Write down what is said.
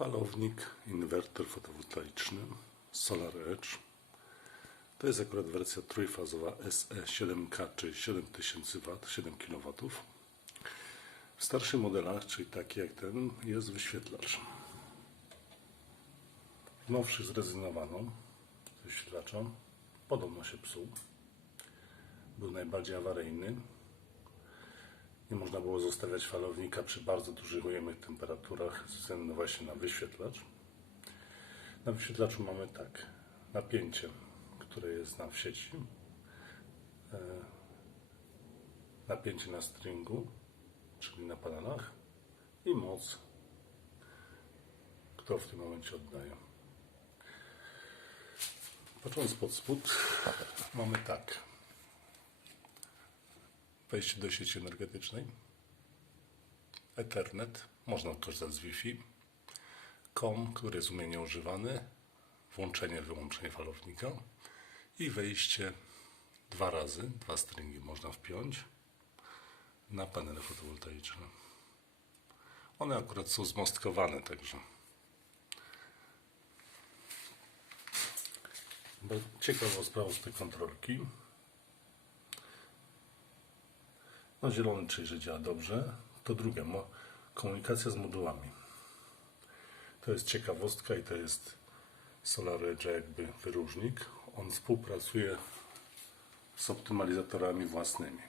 falownik, inwerter fotowoltaiczny Solar Edge. To jest akurat wersja trójfazowa SE7K, czyli 7000 W, 7 kW. W starszych modelach, czyli taki jak ten, jest wyświetlacz. W nowszych zrezygnowano z wyświetlacza. Podobno się psuł. Był najbardziej awaryjny. Nie można było zostawiać falownika przy bardzo dużych ujemnych temperaturach ze względu właśnie na wyświetlacz. Na wyświetlaczu mamy tak, napięcie, które jest nam w sieci, e, napięcie na stringu, czyli na panelach i moc, którą w tym momencie oddaje. Patrząc pod spód, mamy tak. Wejście do sieci energetycznej, Ethernet, można korzystać z Wi-Fi, COM, który jest umiejętnie używany, włączenie, wyłączenie falownika i wejście dwa razy, dwa stringi można wpiąć na panele fotowoltaiczne. One akurat są zmostkowane, także Bo ciekawą sprawą z tej kontrolki. No zielony, czyli że działa dobrze. To drugie, komunikacja z modułami. To jest ciekawostka i to jest Solar Edge jakby wyróżnik. On współpracuje z optymalizatorami własnymi.